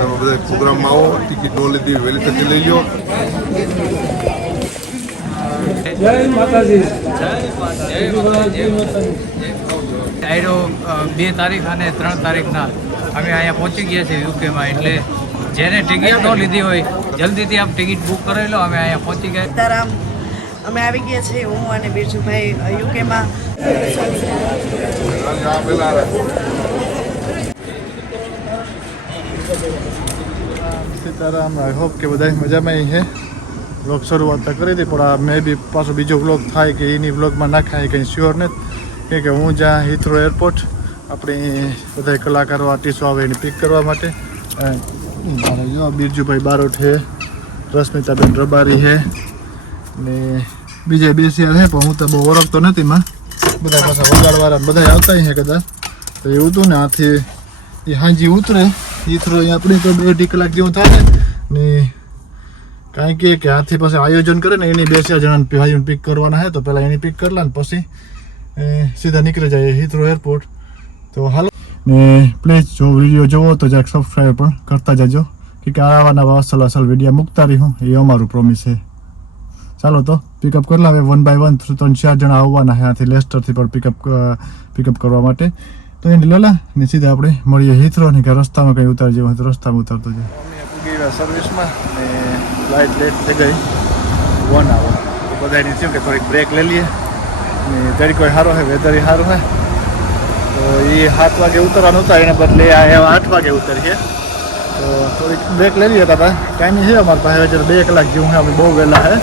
તમે બધા પ્રોગ્રામમાં આવો, ટિકિટ ન લીધી વહેલી તકે લઈ લો. જય માતાજી. ડાયરો 2 તારીખ અને 3 તારીખના અમે અહીંયા પહોંચી ગયા છીએ યુકેમાં. એટલે જેને ટિકિટ ન લીધી હોય જલ્દીથી આપ ટિકિટ બુક કરાવી લો. અમે અહીંયા પહોંચી ગયા. સીતારામ, અમે આવી ગયા છીએ, હું અને બિરજુભાઈ યુકેમાં. સીતારામ, આઈ હોપ કે બધા મજામાં છે. વ્લોગ શરૂઆત તો કરી હતી, પણ મે બી પાછો બીજો વ્લોગ થાય કે એની વ્લોગમાં નાખાય કંઈ શ્યોર નથી. કે હું જ્યાં હિથ્રો એરપોર્ટ આપણી બધા કલાકારો આર્ટિસ્ટો આવે એને પિક કરવા માટે. જો બિરજુભાઈ બારોટ છે, રશ્મિતાબેન રબારી છે ને બીજા બેસ્યા છે, પણ હું તો બહુ ઓળખતો નથી. માં બધા પાછા વગાડવાળા બધા આવતા છે કદાચ. તો એવું હતું ને આથી એ હાંજી ઉતરે હિથ્રો અહીંયા આપણી તો 2-2.5 કલાક જેવું થાય ને. કારણ કે હાથી પાસે આયોજન કરે ને એની 2-4 જણાને ભાઈઓને પિક કરવાના છે, તો પહેલાં એની પિક કરલા ને પછી સીધા નીકળી જાય હિથ્રો એરપોર્ટ. તો હાલો ને પ્લીઝ જો વિડીયો જોવો તો જરાક સબસ્ક્રાઈબ પણ કરતા જજો, કે આવા નવા અસલ વિડીયો મૂકતા રહું, એ અમારું પ્રોમિસ છે. ચાલો તો પિકઅપ કરી લાવે 1 by 1 3-4 જણા આવવાના છે ત્યાંથી લેસ્ટરથી પણ પિકઅપ કરવા માટે. તો એને લેલા ને સીધા આપણે મળીએ હિથ્રો ને કે રસ્તામાં કંઈ ઉતાર જેવું તો રસ્તામાં ઉતારતો જાય. પૂગી ગયા સર્વિસમાં ને ફ્લાઇટ લેટ થઈ ગઈ 1 hour. તો બધાની થયું કે થોડીક બ્રેક લઈ લઈએ ને તરીકો સારો છે, વેધર સારું છે. તો એ 7 વાગે ઉતરવાનું હતા, એના બદલે આ 8 વાગે ઉતરીએ. તો થોડીક બ્રેક લઈ લઈએ. હતા ટાઈમિંગ છે અમારી પાસે અત્યારે 2 કલાક જેવું છે, અમે બહુ વહેલા છે.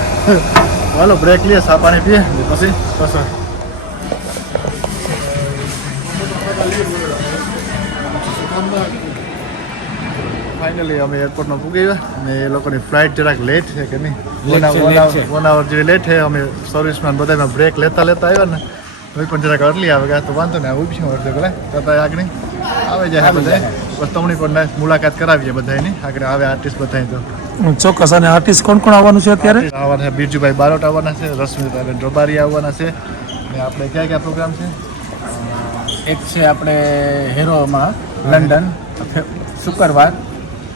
હાલો બ્રેક લઈએ, ચા પાણી પીએ પછી પસાર. ફાઇનલી અમે એરપોર્ટમાં પૂગી ગયા અને એ લોકોની ફ્લાઇટ જરાક લેટ છે કે નહીં, 1 hour જેવી લેટ છે. અમે સર્વિસમાં બધામાં બ્રેક લેતા આવ્યા ને તો પણ જરાક અર્લી આવે ગયા. તો વાંધો ને ઉભી છું અડધો કલાક કરતા આગળ આવે જાય બધા. બસ તમને પણ મુલાકાત કરાવીએ બધાની આગળ આવે આર્ટિસ્ટ બધા. તો ચોક્કસ. અને આર્ટિસ્ટ કોણ કોણ આવવાનું છે અત્યારે? આવવાના છે બિરજુભાઈ બારોટ આવવાના છે, રશ્મિતાબેન રબારી આવવાના છે ને આપણે ક્યાં પ્રોગ્રામ છે? એક છે આપણે હેરોમાં લંડન શુક્રવાર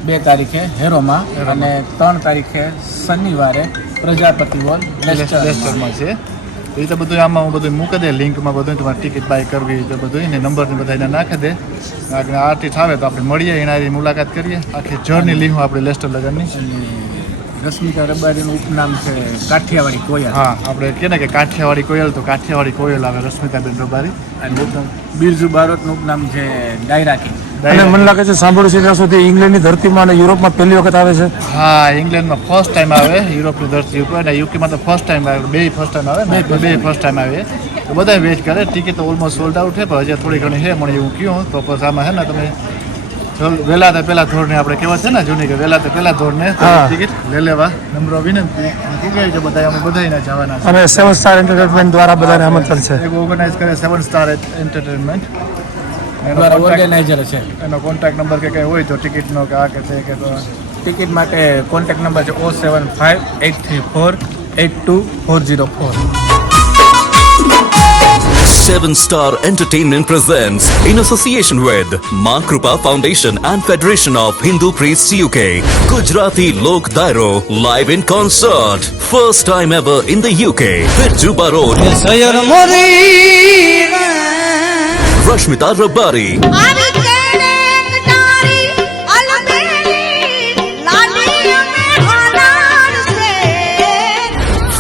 2 તારીખે હેરોમાં, અને 3 તારીખે શનિવારે પ્રજાપતિ હોલ લેસ્ટરમાં છે. એ તો બધું આમાં હું બધું મૂકી દે લિંકમાં, બધું તમારે ટિકિટ બાય કરવી તો બધું ને નંબર ને બધા એને નાખી દે. આગળ આર્ટિસ્ટ આવે તો આપણે મળીએ, એના મુલાકાત કરીએ, આખી જર્ની લીધું આપણે લેસ્ટર લગનની. રશ્મિતા રબારીનું ઉપનામ છે કાઠિયાવાડી કોયલ. હા, આપણે કહે ને કે કાઠિયાવાડી કોયલ, તો કાઠિયાવાડી કોયલ આવે રશ્મિતાબેન રબારી. અને બિરજુ બારોટનું ઉપનામ છે ડાયરાકી. અને મને લાગે છે સાંભળ્યું છે ત્યાં સુધી ઇંગ્લેન્ડની ધરતીમાં અને યુરોપમાં પહેલી વખત આવે છે. હા, ઇંગ્લેન્ડમાં ફર્સ્ટ ટાઈમ આવે, યુરોપની ધરતી ઉપર, અને યુકેમાં તો ફર્સ્ટ ટાઈમ આવે. બે ફર્સ્ટ ટાઈમ આવે ને, બે ફર્સ્ટ ટાઈમ આવે. તો બધા વેઇટ કરે. ટિકિટ તો ઓલમોસ્ટ સોલ્ડ આઉટ છે, પણ હજી થોડી ઘણી છે મને એવું કહ્યું. તો પછી આમાં છે ને તમે વહેલા તો પહેલા ધોરણે આપણે કહેવત છે ને જૂની, કે વહેલા તો પહેલા ધોરણે ટિકિટ લઈ લેવા. નમ્ર વિનંતી. શું કહે છે બધા અમે બધાને જવાના છે. અને 7 સ્ટાર એન્ટરટેનમેન્ટ દ્વારા બધાને આમંત્રણ છે. એક ઓર્ગેનાઇઝ કરે 7 સ્ટાર એન્ટરટેનમેન્ટ, ઓર્ગેનાઇઝર છે. એનો કોન્ટેક્ટ નંબર કે કંઈ હોય તો ટિકિટનો કે આ કે છે કે તો ટિકિટ માટે કોન્ટેક્ટ નંબર છે 075-834-82404. 7 Star Entertainment presents, in association with Ma Krupa Foundation and Federation of Hindu Priests UK, Gujarati Lok Dairo live in concert. First time ever in the UK. Birju Barot, Rashmita Rabari,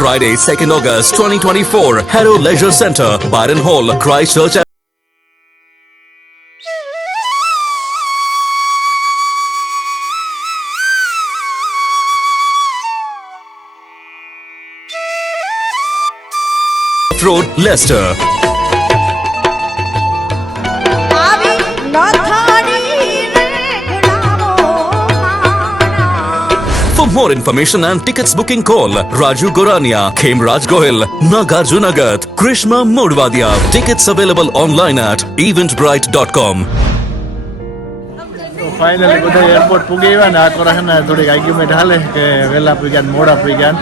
Friday 2nd August 2024, Harrow Leisure Centre, Byron Hall, Christchurch. Road, Leicester. For more information and tickets booking, call Raju Gorania, Khemraj Gohil, Nagarjunagat, Krishna Modwadia. Tickets available online at eventbrite.com. Finally બધા airport પૂગી ગયા ને આ થોડા છે ને થોડીક argument હાલે કે વહેલા પૂગ્યા ને મોડા પૂગ્યા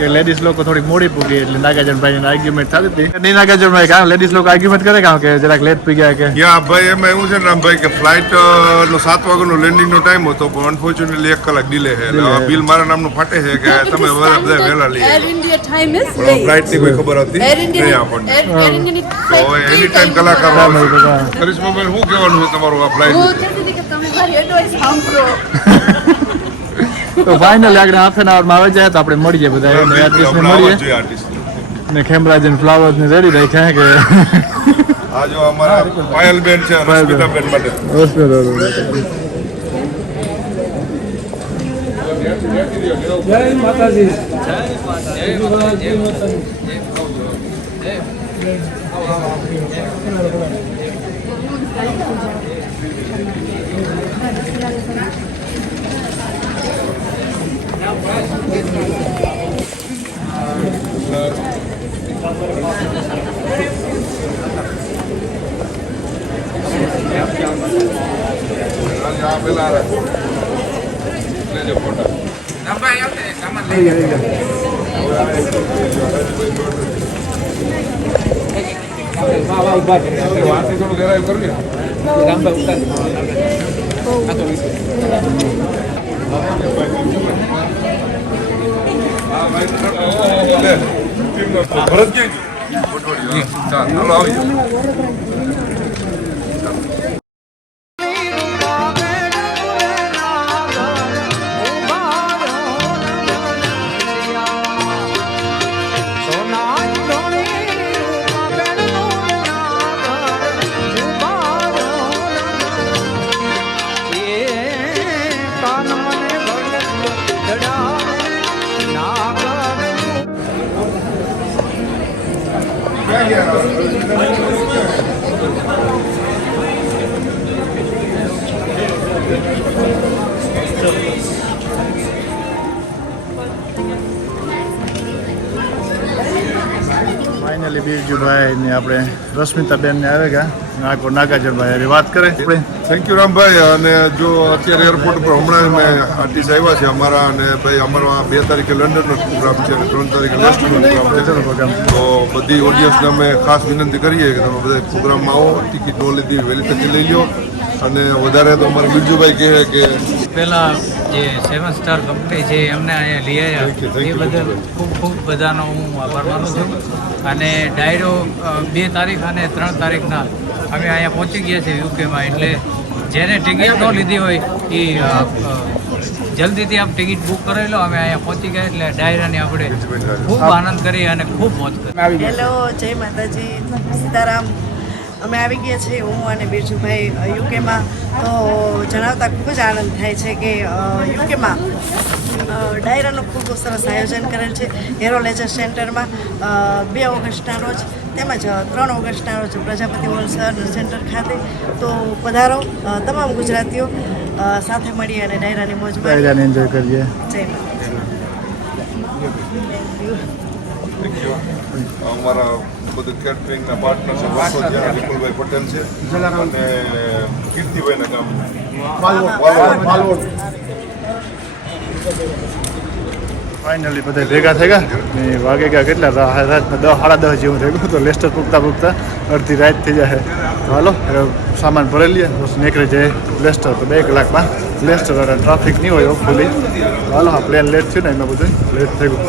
કે લેડીઝ લોકો થોડીક મોડી પૂગી એટલે નાગાર્જુનભાઈ આર્ગ્યુમેન્ટ થતી હતી નહીં નાગાર્જુનભાઈ કામ લેડીઝ લોકો આર્ગ્યુમેન્ટ કરે કામ કે જરાક લેટ પૂગ્યા કે યા ભાઈ એમાં એવું છે ને રામભાઈ કે ફ્લાઇટ નો 7 વાગ્યાનો લેન્ડિંગ નો ટાઈમ હતો પણ અનફોર્ચ્યુનેટલી 1 કલાક ડિલે છે એટલે બિલ મારા નામનું ફાટે છે કે તમે બધા વહેલા લઈ Air India time is પણ late. ફ્લાઇટ ની કોઈ ખબર હતી Air India, નહીં આપણને Air Indian તો એની ટાઈમ કલાકાર કરિશ્માબેન શું કહેવાનું છે તમારું આ ફ્લાઇટ હું કહેતી હતી કે તમે મારી એડવાઇસ સાંભળો. તો ફાઇનલી આગળ હાફ એન આવરમાં આવે જાય તો આપણે મળીએ બધા આર્ટિસ્ટને મળીએ ને ખેમરાજ અને ફ્લાવર્સ ને રેડી રાખ્યા કે આ જો અમારા પાયલબેન છે રશ્મિતાબેન માટે જય માતાજી. ભરત ક્યાં ચાલો આવજો ફાઇનલી બીરજુભાઈ ને આપણે રશ્મિતાબેન ને આવે ગયા નાગાર્જુનભાઈ હારે વાત કરે આપણે થેન્ક યુ રામભાઈ અને જો અત્યારે એરપોર્ટ પર હમણાં જ મેં આર્ટિસ્ટ આવ્યા છે અમારા અને ભાઈ અમારો 2 તારીખે લંડનનો પ્રોગ્રામ છે અને 3 તારીખે લેસ્ટરનો પ્રોગ્રામ છે તો બધી ઓડિયન્સને અમે ખાસ વિનંતી કરીએ કે તમે બધા પ્રોગ્રામમાં આવો ટિકિટ ન લીધી વહેલી તકે લઈ લો અને વધારે તો અમારા બીરજુભાઈ કહે કે પહેલા જે 7 સ્ટાર કંપની છે એમને અહીંયા લઈ આવ્યા એ બદલ ખૂબ ખૂબ બધાનો હું આભાર માનું છું અને ડાયરો 2 તારીખ અને 3 તારીખના અમે અહીંયા પહોંચી ગયા છે યુકેમાં એટલે જેને ટિકિટ ન લીધી હોય એ જલ્દીથી આપ ટિકિટ બુક કરાવી લો અમે અહીંયા પહોંચી ગયા એટલે ડાયરાને આપણે ખૂબ આનંદ કરી અને ખૂબ મોજ કરી. હેલો, જય માતાજી, સીતારામ. અમે આવી ગયા છીએ હું અને બીરજુભાઈ યુકેમાં. તો જણાવતા ખૂબ જ આનંદ થાય છે કે યુકેમાં ડાયરાનું ખૂબ સરસ આયોજન કરેલ છે હેરો લેજર સેન્ટરમાં 2 ઓગસ્ટના રોજ તેમજ 3 ઓગસ્ટના રોજ પ્રજાપતિ હોલ સેન્ટર ખાતે. તો પધારો તમામ ગુજરાતીઓ સાથે મળી અને ડાયરાની મોજ ડાયરાને એન્જોય કરીએ. જય અમારા બધું કેટરિંગના પાર્ટનર છે વસોદિયા વિપુલભાઈ પટેલ છે અને કીર્તિભાઈના કામ ફાઇનલી બધા ભેગા થઈ ગયા ને વાગે ગયા કેટલા રાતના 10 સાડા 10 જેવું થઈ ગયું તો લેસ્ટર પૂગતા અડધી રાત થઈ જાય. તો હાલો સામાન ભરી લઈએ બસ નીકળી જાય લેસ્ટર. તો 2 કલાકમાં લેસ્ટર ટ્રાફિક નહીં હોય હોપફુલી. હાલો આ પ્લેન લેટ થયું ને એમાં બધું લેટ થઈ ગયું.